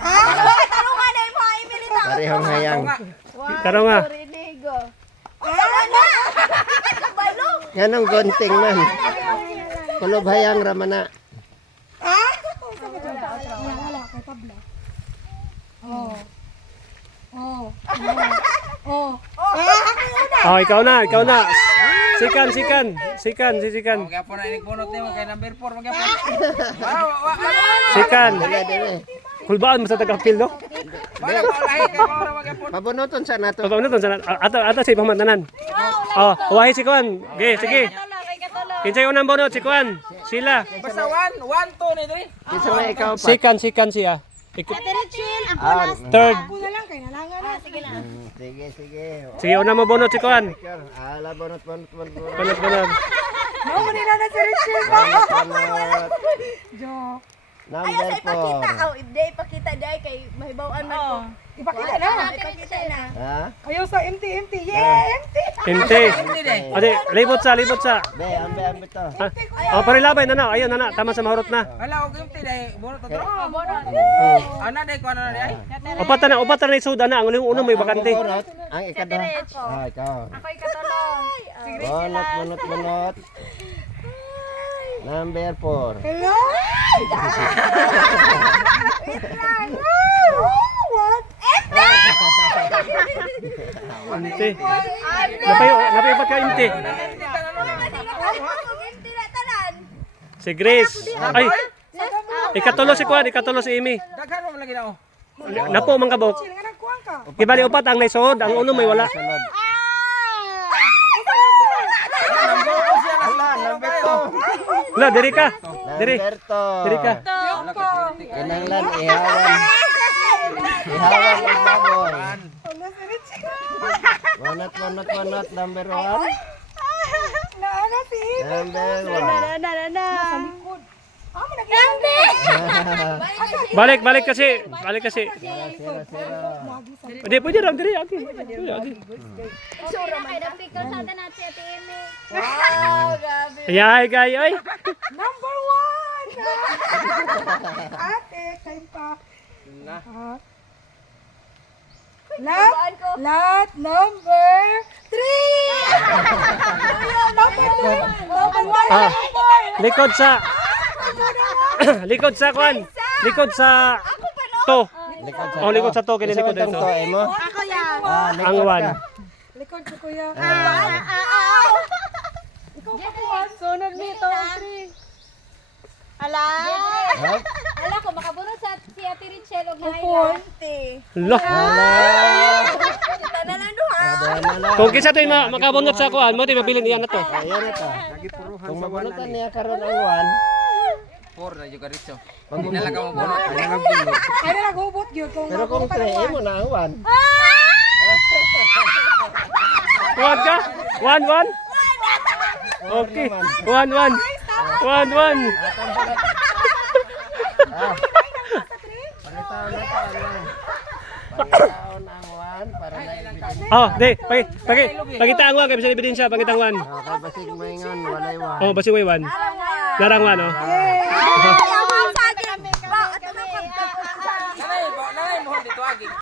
Tarungan na mo ay milita. Parehong hayang. Karo nga. Balo. Nganong gunting man. Kulob hayang ramana. Oh, ikaw na. Sikan. Sikan. Kaya po na inig-bunot niyo kay number 4 magyapon. Sikan. Dili dili. Kulbaan mo sa taga-pil, no? Wala pa lahi kay mo magyapon. Pabunuton sa nato. Pagkaw na to, ata si pamatanan. Oh, huwahi si Kuan. Sige. Kinsay unang bunot, si Kuan. Sila. Basta 1, 2 ni diri. Kinsa may ikaw pa? Sikan siya. Chill. Ang Ah, Third. sige. Sige, unang mo bunot si Kuan. Ala bunot. Bunot. Number Ayaw sa ipakita. 4. Hindi ipakita dahil kay mahibawan man ko. Ipakita na. Ipakita na. Ha? Ayaw sa empty. Yeah, empty. Pinte. Hindi day. Ade, libot sa. Be, ambe to. Oh, parilabay na. Ayun na. Tama sa mahurot na. Wala og empty day. Bunot to. Ana day ko ana day. Upat na isud na. Ang unang may bakante. Bunot. Ang ikaduha. Ah, ikaw. Ako'y katulong. Bunot. Number 4. Hello? What? Inte. Napayo pa ka inte. Hindi na tanan. Si Grace. Ay, ikatulo si Kuan, ikatulo si Amy. Daghan mo lagi na oh. Napo man kabok. Sino nga nagkuhan ka? Ibali upat ang naisod, ang uno may wala. Sunod. Number La, diri ka. Diri. Number 2. Diri ka. Kinanglan ihawan. Ihawan ang baboy. Bunot. Number 1. Naana si Amy. Number 1. Sa likod. Ah, managing. Balik kasi. Sira. Hindi, pwede lang diri. Agi. Sura man. Nagpicture sa atin natin si Ate Amy. Wow, grabe. Ay, kayo ay. Number 1. Ate, time pa. Lot number 3. Ah, likod sa Kuan. Likod sa to. Likod sa to, kini likod Likod dito. to mo. Ako yan. Ah, Ang likod one. ka. Likod ko kuya. Sunod nito. Ala. Huh? Ala ko, makabunod sa si Ate Richelle o Ate. Lo. Kita na lang duha. Kung kisa to makabunot sa Kuan, mo ti mabilin iyan na to. Ayan ito. Kung mabunutan niya karon ang 4 na juga rito. Pag nalaga mo bunot. Ay na naghubot yun. 1. Pero kung 3 mo na ang 1. Kuan ka? 1-1? Okay. 1-1. 1-1. Palitaon ang 1 para na ibigin. Oh, di. Pagita ang 1 kay bisan ebidensya, pagita ang 1. Kay basig maingon walay 1. Oh, basi way 1. Narang 1 oh. Ayaw